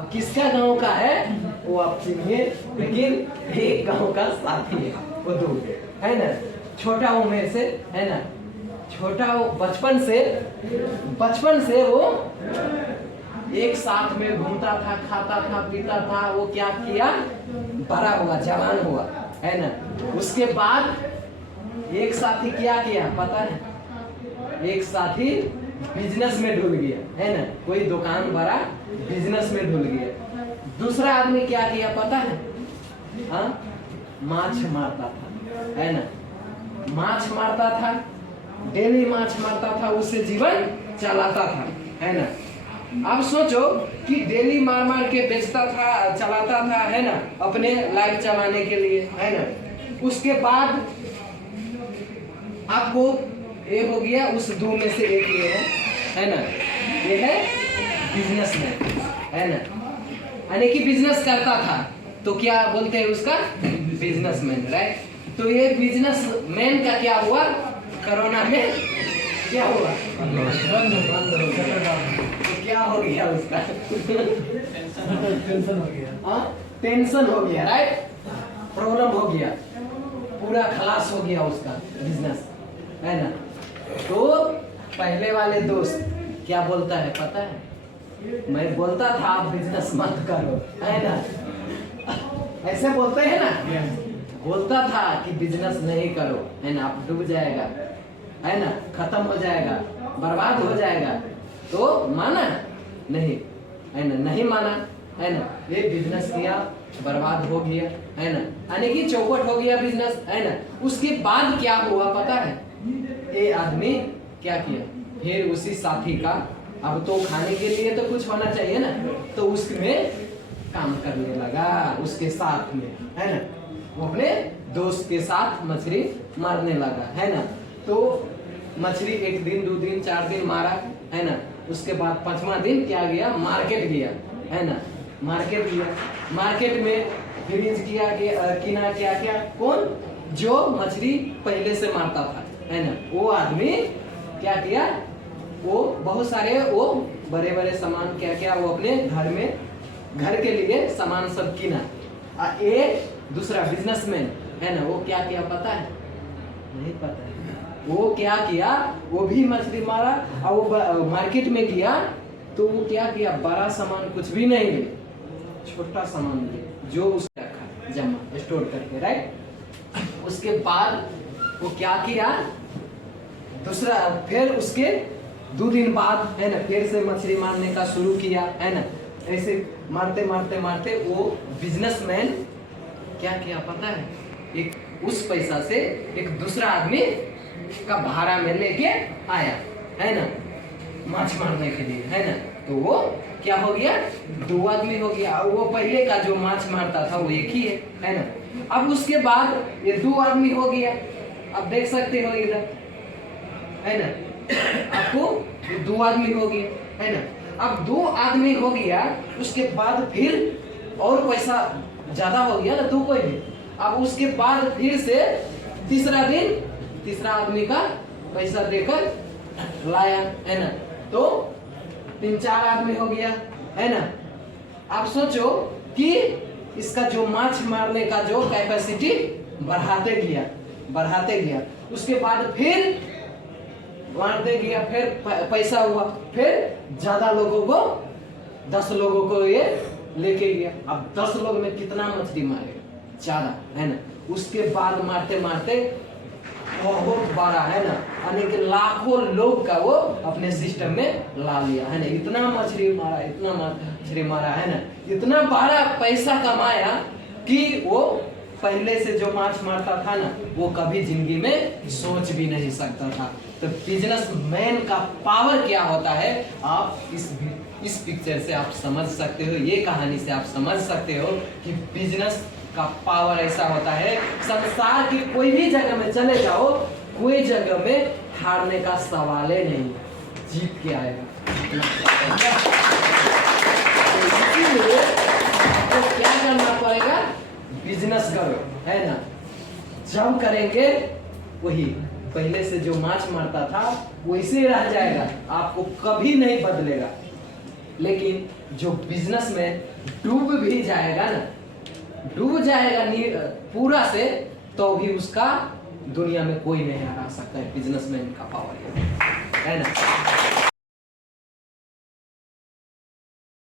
अब किसका गांव का है वो आप चिन्हिए, लेकिन एक गांव का साथी है वो दो है ना। छोटा उम्र से है ना, छोटा बचपन से वो एक साथ में घूमता था, खाता था, पीता था। वो क्या किया, बड़ा हुआ, जवान हुआ है ना। उसके बाद एक साथी क्या किया पता है, एक साथी बिजनेस में ढुल गया है ना, कोई दुकान बड़ा बिजनेस में ढुल गया। दूसरा आदमी क्या किया पता है, हाँ, माछ मारता था है ना, माछ मारता था, डेली माछ मारता था, उससे जीवन चलाता था है ना। अब सोचो कि डेली मार मार के बेचता था, चलाता था है ना, अपने लाइफ चलाने के लिए है ना। उसके बाद आपको ये हो गया, उस दो में से एक ये है ना, ये है बिजनेसमैन है ना, यानी कि बिजनेस करता था तो क्या बोलते हैं उसका, बिजनेसमैन, राइट। तो ये बिजनेसमैन का क्या हुआ, कोरोना में क्या हुआ, तो क्या हो गया उसका, टेंशन हो गया, राइट, प्रॉब्लम हो गया, पूरा खलास हो गया उसका बिजनेस है ना। तो पहले वाले दोस्त क्या बोलता है पता है, मैं बोलता था आप बिजनेस मत करो है ना, ऐसे बोलते हैं ना, बोलता था कि बिजनेस नहीं करो है ना, आप डूब जाएगा है ना, खत्म हो जाएगा, बर्बाद हो जाएगा। तो माना नहीं है ना, नहीं माना है ना, ये बिजनेस किया, बर्बाद हो गया है ना, यानी कि चौपट हो गया बिजनेस है ना। उसके बाद क्या हुआ पता है, ये आदमी क्या किया, फिर उसी साथी का, अब तो खाने के लिए तो कुछ होना चाहिए ना, तो उसमें काम करने लगा, उसके साथ में है ना, वो अपने दोस्त के साथ मछली मारने लगा है ना। तो मछली एक दिन, दो दिन, 4 दिन मारा है ना। उसके बाद 5वां दिन क्या गया, मार्केट गया है ना, मार्केट गया, मार्केट में फ्रीज किया किना क्या क्या, कौन, जो मछली पहले से मारता था है ना, वो आदमी क्या किया, वो बहुत सारे वो बड़े बड़े सामान क्या क्या वो अपने घर में, घर के लिए सामान सब किना। एक दूसरा बिजनेसमैन है ना, वो क्या किया पता है, नहीं पता है, वो क्या किया, वो भी मछली मारा और वो मार्केट में गया तो वो क्या किया, बड़ा सामान कुछ भी नहीं ले, छोटा सामान ले जो उसने रखा जमा स्टोर करके, राइट। उसके बाद वो क्या किया, दूसरा फिर उसके 2 दिन बाद है ना, फिर से मछली मारने का शुरू किया है ना। ऐसे मारते मारते मारते वो बिजनेसमैन क्या किया पता है, एक उस पैसा से एक दूसरा आदमी का भाड़ा में लेके आया है ना, माछ मारने के लिए है ना। तो वो क्या हो गया, 2 आदमी हो गया, वो पहले का जो माछ मारता था वो एक ही है ना। अब उसके बाद ये 2 आदमी हो गया, अब देख सकते हो इधर है ना, आपको 2 आदमी हो गया है ना। अब 2 आदमी हो गया, उसके बाद फिर और पैसा ज्यादा हो गया ना, 2 कोई भी। अब उसके बाद फिर से तीसरा दिन, तीसरा आदमी का पैसा देकर लाया है ना, तो 3-4 आदमी हो गया है ना। आप सोचो कि इसका जो माछ मारने का जो कैपेसिटी बढ़ाते गया, उसके बाद फिर मारते गया, फिर पैसा हुआ, फिर ज्यादा लोगों को, 10 लोगों को ये लेके गया। अब 10 लोग में कितना मछली मारेगा, ज्यादा है ना। उसके बाद मारते मारते बहुत बड़ा है ना, यानी कि लाखों लोग का वो अपने सिस्टम में ला लिया है ना। इतना मछली मारा है ना, इतना बड़ा पैसा कमाया कि वो पहले से जो माछ मारता था ना, वो कभी जिंदगी में सोच भी नहीं सकता था। तो बिजनेसमैन का पावर क्या होता है, आप इस पिक्चर से आप समझ सकते हो, ये कहानी से आप समझ सकते हो कि बिजनेस का पावर ऐसा होता है। संसार की कोई भी जगह में चले जाओ, कोई जगह में हारने का सवाल ही नहीं, जीत के आएगा। इसीलिए आपको क्या करना पड़ेगा, बिजनेस करो है ना। जब करेंगे वही पहले से जो माछ मारता था वैसे रह जाएगा, आपको कभी नहीं बदलेगा। लेकिन जो बिजनेस में डूब भी जाएगा ना, डूब जाएगा पूरा से, तो भी उसका दुनिया में कोई नहीं हरा सकता है बिजनेसमैन का पावर है ना।